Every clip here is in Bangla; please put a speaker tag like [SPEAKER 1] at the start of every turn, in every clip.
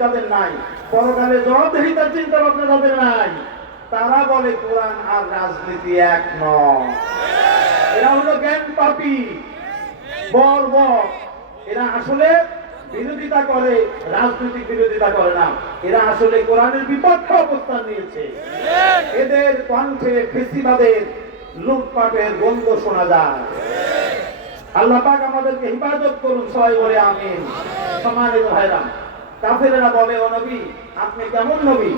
[SPEAKER 1] যাদের নাই, পরকালে জবাবদেহিতার চিন্তা ভাবনা যাদের নাই। তারা বলে, কোরআন আর রাজনীতি এক নয়। এরা হলো জ্ঞান পাপি বর্ব এরা আসলে বিরোধিতা করে, রাজনৈতিক বিরোধিতা করে না। এরা আসলে কোরআনের বিপক্ষে অবস্থান নিয়েছে। এদের কণ্ঠে ফেসিবাদের, লুটপাটের গন্ধ শোনা যায়। আল্লাহ পাক আমাদেরকে হিফাজত করুন, সবাই বলে আমিন। সম্মানিত ভাইরাম কাফেরেরা বলে ও নবী আপনি কেমন নবী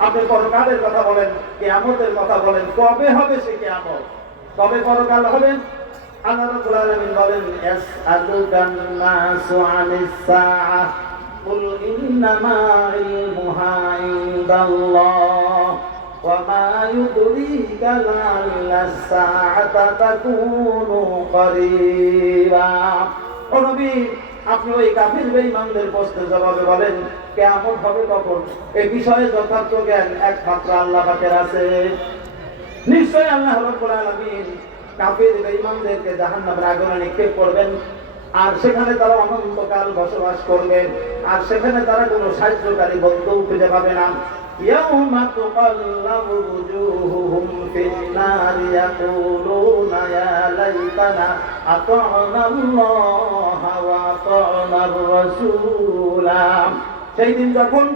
[SPEAKER 1] আপনি পরকালের কথা বলেন কেয়ামতের কথা বলেন কবে হবে সে কেয়ামত কবে পরকাল হবে আল্লাহ রাব্বুল আলামিন বলেন ইয়াসআলুকান নাসু আনিস সাআহ কুল ইন্নামা ইলমুহা ইনদাল্লাহ وما يدريك لعل الساعة تكون قريبا ও নবী আপনি ওই কাফির বেঈমানদের প্রশ্নের জবাবে বলেন কেমন হবে কখন? এই বিষয়ে যথার্থ জ্ঞান একমাত্র আল্লাহ পাকের আছে। নিশ্চয় আল্লাহ রাব্বুল আলামিন কাফির বেঈমানদেরকে জাহান্নামের আগুনে নিক্ষেপ করবেন, আর সেখানে তারা অনন্তকাল বসবাস করবেন আর সেখানে তারা কোনো সাহায্যকারী বন্ধু খুঁজে পাবে না। يوم تقلب وجوههم في النار يقولون يا ليتنا أطعنا الله وأطعنا الرسول সেই দিন যখন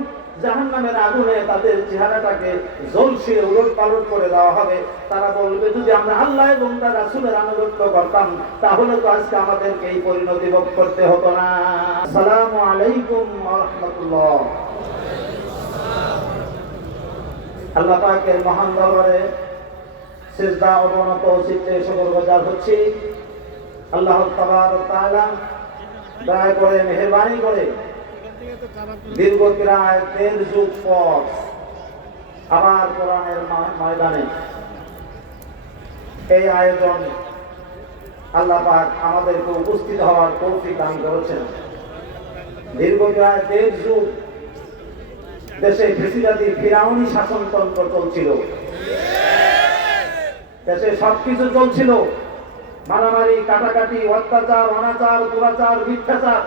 [SPEAKER 1] জাহান নামের আগুনে তাদের চেহারাটাকে জলসিয়ে উলট পালট করে দেওয়া হবে তারা বলবে যদি আমরা আল্লাহ এবং তার রাসুলের আনুগত্য করতাম তাহলে তো আজকে আমাদেরকে এই পরিণতি ভোগ করতে হতো না আসসালামু আলাইকুম ওয়া রাহমাতুল্লাহ আল্লাহ পাকের মহান দরবারে সিজদা অবনত চিত্তে সকল বাজার হচ্ছে। আল্লাহ তাআলা দয়া করে, মেহেরবানি করে দীর্ঘ প্রায় দেড় যুগ পর আবার কোরআনের ময়দানে এই আয়োজন আল্লাহ পাক আমাদেরকে উপস্থিত হওয়ার তৌফিক দান করেছেন। দীর্ঘ প্রায় দেড় যুগ দেশে ফেসিলাতি ফিরাউনি শাসনতন্ত্র চলছিল। দেশে সবকিছু চলছিল। মারামারি, কাটাকাটি, অত্যাচার, অনাচার, দুরাচার, মিথ্যাচার,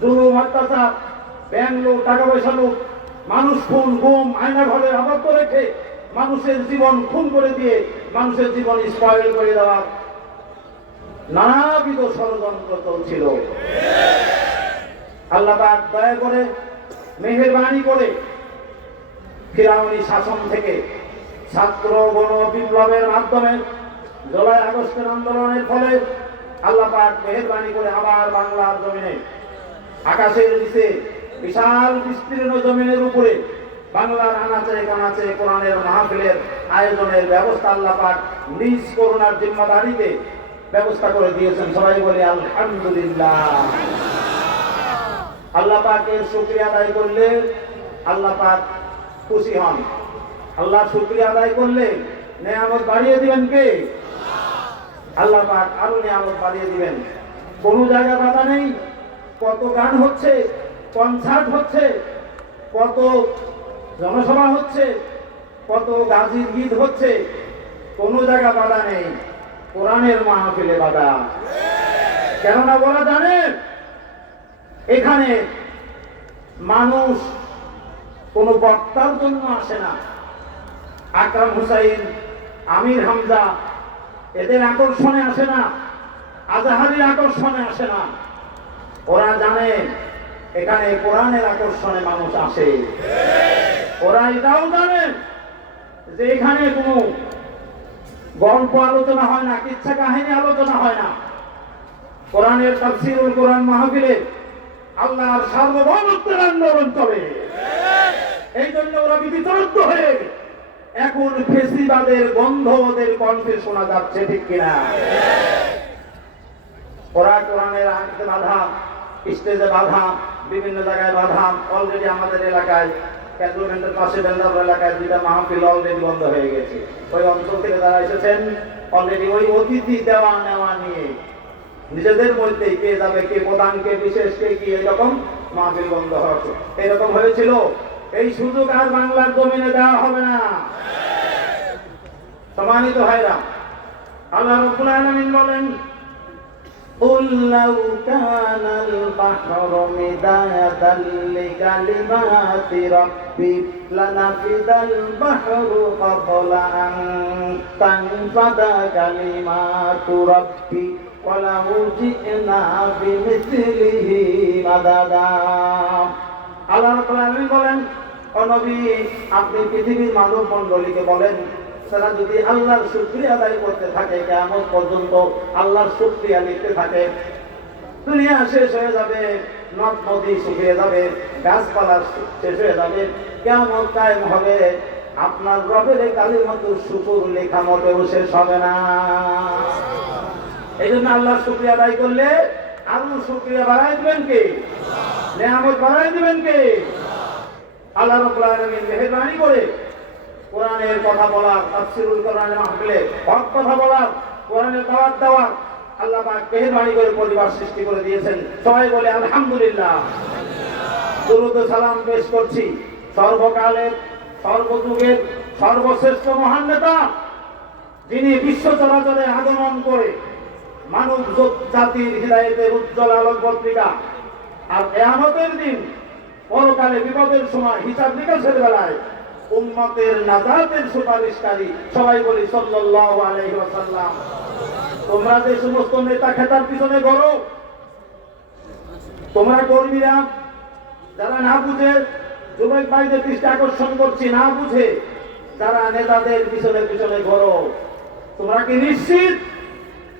[SPEAKER 1] জুলুম, অত্যাচার ব্যাংক লোক টাকা পয়সা লোক মানুষ খুন, গুম, আয়না ঘরে আবদ্ধ রেখে মানুষের জীবন খুন করে দিয়ে মানুষের জীবন স্পয়েল করে দেওয়া নানাবিধ ষড়যন্ত্র চলছিল। আল্লাহ দয়া করে মেহেরবানি করে ফিরাউনি শাসন থেকে ছাত্র গণ বিপ্লবের মাধ্যমে জুলাই আগস্টের আন্দোলনের ফলে আল্লাহ পাক মেহেরবানি করে আবার বাংলার জমিনে, আকাশের নিচে বিশাল বিস্তীর্ণ জমিনের উপরে বাংলার আনাচে কানাচে কোরআনের মাহফিলের আয়োজনের ব্যবস্থা আল্লাহ পাক নিজ করোনার জিম্মাদারিতে ব্যবস্থা করে দিয়েছেন। সবাই বলে, আলহামদুলিল্লাহ। আল্লাহ পাকের শুক্রিয়া আদায় করলে আল্লাহ পাক খুশি হন। আল্লাহ শুক্রিয়া আদায় করলে নেয়ামত বাড়িয়ে দিবেন কে? আল্লাহ পাক আরও নিয়ামত বাড়িয়ে দিবেন। কোন জায়গা বাধা নেই। কত গান হচ্ছে, কনসার্ট হচ্ছে, কত জনসভা হচ্ছে, কত গাজির গীত হচ্ছে, কোন জায়গা বাধা নেই। কোরআনের মাহফিলে বাধা। কেননা বলা জানেন এখানে মানুষ কোনো বক্তার জন্য আসে না। আকরাম হুসাইন, আমির হামজা, এদের আকর্ষণে আসে না, আজাহারির আকর্ষণে আসে না। ওরা জানে এখানে কোরআনের আকর্ষণে মানুষ আসে। ওরা এটাও জানে যে এখানে কোনো গল্প আলোচনা হয় না কিচ্ছা কাহিনী আলোচনা হয় না। কোরআনের তাফসিরুল কোরআন মাহফিলে আল্লাহর সার্বভৌমত্বের আন্দোলন চলে এই জন্য ওরা বিতরদ্ধ হয়ে এখন ফেসিবাদের গন্ধ ওদের কণ্ঠে শোনা যাচ্ছে, ঠিক কিনা? ওরা কোরআনের আনতে বাধা, স্টেজে বাধা, বিভিন্ন জায়গায় বাধা। অলরেডি আমাদের এলাকায়, ক্যান্টনমেন্টের পাশে বেন্দাপুর এলাকায় দুইটা মাহফিল অলরেডি বন্ধ হয়ে গেছে। ওই অঞ্চল থেকে যারা এসেছেন অলরেডি ওই অতিথি দেওয়া নেওয়া নিয়ে নিজেদের মধ্যেই কে যাবে কে প্রধান কে বিশেষ কে কি এরকম মাহফিল বন্ধ হচ্ছে এরকম হয়েছিল এই সুযোগ আর বাংলার জমিনে দেওয়া হবে না সম্মানিত ভাইরা আল্লাহ রব্বুল আলামিন বলেন قل لو كان البحر مدادا لكلمات ربي لنفد البحر قبل أن تنفد كلمات ربي ولو جئنا بمثله مددا আল্লাহ রাব্বুল আলামিন বলেন ও নবী আপনি পৃথিবীর মানব মণ্ডলীকে বলেন তারা যদি আল্লাহর শুকরিয়া আদায় করতে থাকে কেমন পর্যন্ত আল্লাহর শুকরিয়া লিখতে থাকে দুনিয়া শেষ হয়ে যাবে নদ নদী শুকিয়ে যাবে গাছপালা শেষ হয়ে যাবে কেমন কায়েম হবে আপনার রবের কালী মতো শুকুর লেখা মোটেও শেষ হবে না এই জন্য আল্লাহর শুক্রিয়া আদায় করলে আরও শুক্রিয়া বাড়াই দিবেন কে? নেয়ামত বাড়াই দিবেন কে? আল্লাহ রব্বুল আলামিন মেহেরবানি করে কোরআনের কথা বলার, তাফসীরুল কোরআনের মাহফিলে হক কথা বলার, কোরআনের দাওয়াত দেওয়ার আল্লাহ পাক মেহেরবানি করে পরিবার সৃষ্টি করে দিয়েছেন। সবাই বলে, আলহামদুলিল্লাহ। দুরুদ সালাম পেশ করছি। সর্বকালের, সর্বযুগের, সর্বশ্রেষ্ঠ মহান নেতা, যিনি বিশ্ব চলাচলে আগমন করে মানব জাতির হৃদয়ের উজ্জ্বল আলোক পত্রিকা। আর এমতের দিন, পরকালে বিপদের সময় হিসাব নিকাশের বেলায় উম্মতের নাজাতের সুপারিশকারী সবাই বলি সাল্লাল্লাহু আলাইহি ওয়াসাল্লাম। তোমরা যে সমস্ত নেতা খেতার পিছনে গড়ো, তোমরা কর্মীরা যারা না বুঝে, যুবক ভাইদের দৃষ্টি আকর্ষণ করছি, না বুঝে, যারা নেতাদের পিছনে পিছনে ঘোরো তোমরা কি নিশ্চিত?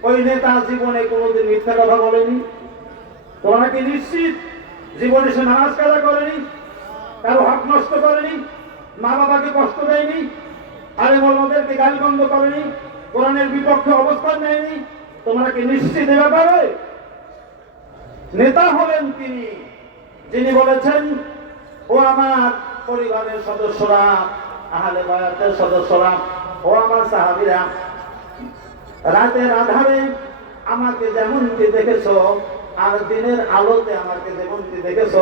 [SPEAKER 1] ওই নেতা জীবনে কোনোদিন মিথ্যা কথা বলেনি। তোমরা নিশ্চিত জীবনে সে নামাজ কাজা করেনি, কারও হক নষ্ট করেনি মা বাবাকে কষ্ট দেয়নি আরে মোহাম্মদেরকে গালিগন্ধ করেনি, কোরআনের বিপক্ষে অবস্থান নেয়নি। তোমরা কি নিশ্চিত এ ব্যাপারে? নেতা হলেন তিনি, যিনি বলেছেন, ও আমার পরিবারের সদস্যরা, আহলে বায়াতের সদস্যরা, ও আমার সাহাবীরা রাতের আধারে আমাকে যেমনটি দেখেছ, আর দিনের আলোতে আমাকে যেমনটি দেখেছ,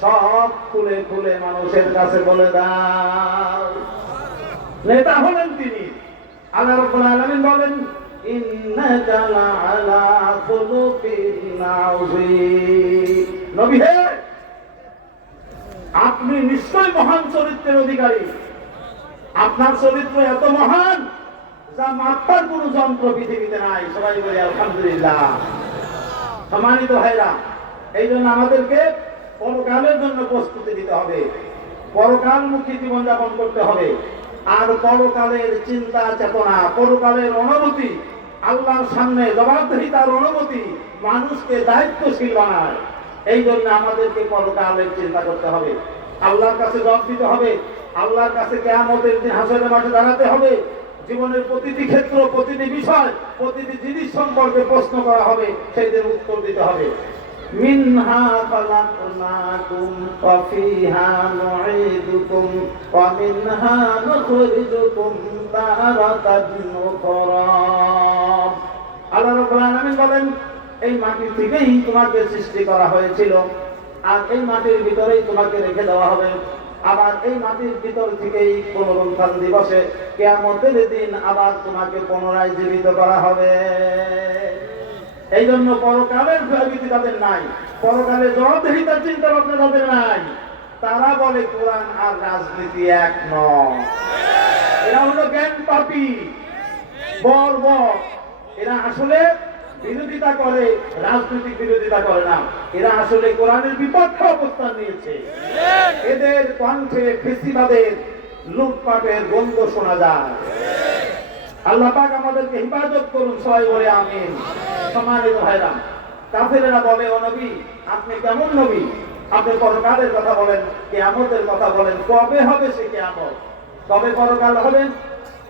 [SPEAKER 1] সব খুলে খুলে মানুষের কাছে বলে দাও। নেতা হলেন তিনি। আল্লাহ রাব্বুল আলামিন বলেন, ইন্নাকা খুলুকিন আযীম। নবী হে, আপনি নিশ্চয় মহান চরিত্রের অধিকারী। আপনার চরিত্র এত মহান যা মাপার কোন যন্ত্র পৃথিবীতে নাই, সবাই বলি আলহামদুলিল্লাহ। সম্মানিত ভাইরা, এই জন্য আমাদেরকে পরকালের জন্য প্রস্তুতি দিতে হবে। পরকালমুখী জীবনযাপন করতে হবে। আর পরকালের চিন্তা, চেতনা, পরকালের অনুভূতি, আল্লাহর সামনে জবাবদেহিতার অনুভূতি মানুষকে দায়িত্বশীল বানায়। এই জন্য আমাদেরকে পরকালের চিন্তা করতে হবে। আল্লাহর কাছে জবাব দিতে হবে। আল্লাহর কাছে কেয়ামতের দিন হাসরের মাঠে দাঁড়াতে হবে। জীবনের প্রতিটি ক্ষেত্র, প্রতিটি বিষয়, প্রতিটি জিনিস সম্পর্কে প্রশ্ন করা হবে, সেইদের উত্তর দিতে হবে। বলেন, এই মাটি থেকেই তোমাকে সৃষ্টি করা হয়েছিল, আর এই মাটির ভিতরেই তোমাকে রেখে দেওয়া হবে। আবার এই মাটির ভিতর থেকেই পুনরুত্থান দিবসে কেয়ামতের দিন আবার তোমাকে পুনরায় জীবিত করা হবে। এই জন্য পরকালের ভয়ভীতি তাদের নাই, পরকালে জবাবদেহিতার চিন্তা ভাবনা তাদের নাই। তারা বলে, কোরআন আর রাজনীতি এক নয়। এরা হলো জ্ঞান পাপি বর্ব এরা আসলে বিরোধিতা করে, রাজনৈতিক বিরোধিতা করে না। এরা আসলে কোরআনের বিপক্ষে অবস্থান নিয়েছে। এদের কণ্ঠে ফেসিবাদের লুটপাটের গন্ধ শোনা যায়। আল্লাহ পাক আমাদেরকে হিফাজত করুন, সবাই বলে আমিন। সম্মানিত ভাইরা, কাফেরেরা বলে, ও নবী, আপনি কেমন নবী? আপনি পরকালের কথা বলেন, কেয়ামতের কথা বলেন। কবে হবে সে কেয়ামত? কবে পরকাল হবে?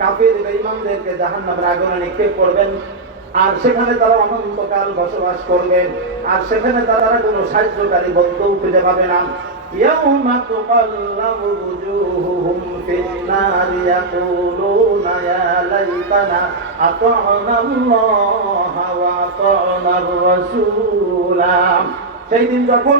[SPEAKER 1] কাফির বেঈমানদেরকে জাহান্নামের আগুনে নিক্ষেপ করবেন আর সেখানে তারা অনন্তকাল বসবাস করবেন আর সেখানে তারা কোনো সাহায্যকারী বন্ধু খুঁজে পাবে না يوم تقلب وجوههم في النار يقولون يا ليتنا أطعنا الله وأطعنا الرسول সেই দিন যখন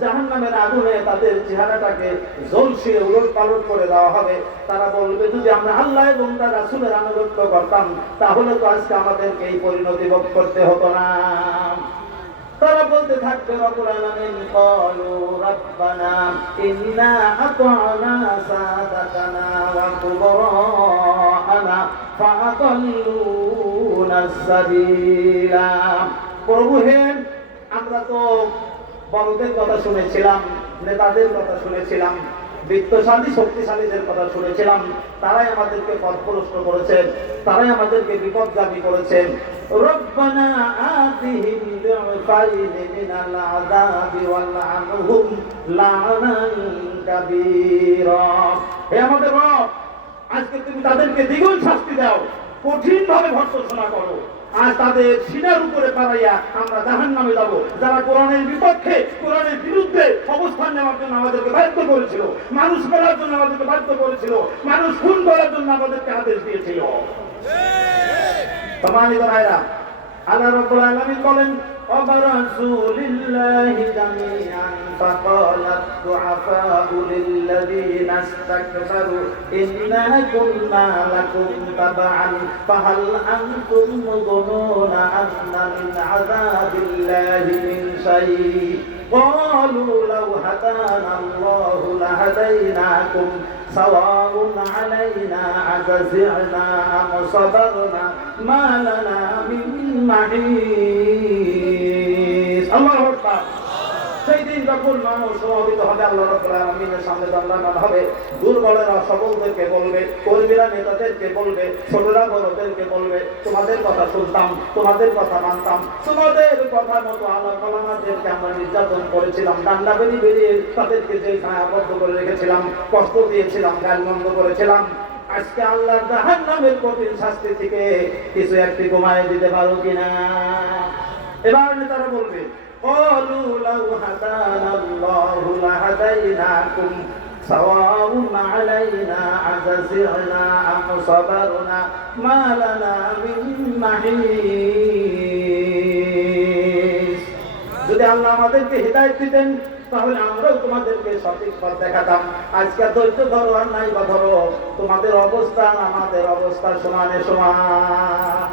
[SPEAKER 1] জাহান নামের আগুনে তাদের চেহারাটাকে জ্বলসিয়ে উলট পালট করে দেওয়া হবে। তারা বলবে, যদি আমরা আল্লাহ এবং তার রাসুলের আনুগত্য করতাম, তাহলে তো আজকে আমাদেরকে এই পরিণতি ভোগ করতে হতো না। তারা বলতে থাকবে প্রভু হে আমরা তো বড়দের কথা শুনেছিলাম, নেতাদের কথা শুনেছিলাম, বিত্তশালী, শক্তিশালীদের কথা শুনেছিলাম। তারাই আমাদেরকে পথপ্রষ্ট করেছেন তারাই আমাদেরকে বিপদগামী করেছেন রব্বানা হে আমাদের আজকে তুমি তাদেরকে দ্বিগুণ শাস্তি দাও। কঠিন ভাবে ভর্ৎসনা করো। আর তাদের সিনার উপরে পাড়াইয়া আমরা জাহান নামে যাব। যারা কোরআনের বিপক্ষে, কোরআনের বিরুদ্ধে অবস্থান নেওয়ার জন্য আমাদেরকে বাধ্য করেছিল, মানুষ করার জন্য আমাদেরকে বাধ্য করেছিল, মানুষ খুন করার জন্য আমাদেরকে আদেশ দিয়েছিল। আল্লাহ রব্বুল আলামিন বলেন অবরাসুলিল্লাহি জামিয়ান فقال الضعفاء للذين استكبروا إنا كنا لكم تبعا فهل أنتم مغنون أن من عذاب الله من شيء؟ قالوا لو هدانا الله لهديناكم سواء علينا أجزعنا أم صبرنا ما لنا من محيص আল্লাহ তোমাদের কথা শুনতাম, তোমাদের কথা মানতাম, তোমাদের কথা মতো আল্লাহ আমরা নির্যাতন করেছিলাম ডান্ডা বেরি বেরিয়ে তাদেরকে যে আবদ্ধ করে রেখেছিলাম, কষ্ট দিয়েছিলাম গালমন্দ করেছিলাম, আজকে আল্লাহর জাহান নামের কঠিন শাস্তি থেকে কিছু একটি কমায় দিতে পারো কিনা? এবার তারা বলবে قالوا لو هدانا الله لهديناكم سواء علينا أجزعنا أم صبرنا ما لنا من محيص যদি আল্লাহ আমাদেরকে হৃদায়ত দিতেন তাহলে আমরাও তোমাদেরকে সঠিক পথ দেখাতাম আজকে ধৈর্য ধরো আর নাই বা ধরো তোমাদের অবস্থা আমাদের অবস্থা সমানে সমান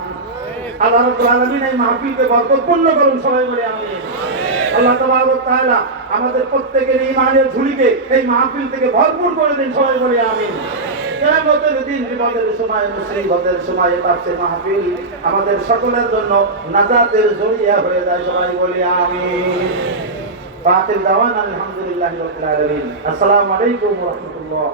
[SPEAKER 1] আল্লাহ রাব্বুল আলামিন এই মাহফিলকে বরকতপূর্ণ করুন সবাই বলে আমি আল্লাহ আমাদের প্রত্যেকের ঈমানের ঝুলিকে এই মাহফিল থেকে ভরপুর করে দিন, সবাই বলে আমিন। দিন বিপদের সময়, মুসিবতের সময় মাহফিল আমাদের সকলের জন্য নাজাতের জড়িয়া হয়ে যায়, সবাই বলে আমিন। পাকের দাওয়ান, আলহামদুলিল্লাহ রাব্বিল আলামিন। আসসালামু আলাইকুম ওয়া রাহমাতুল্লাহ।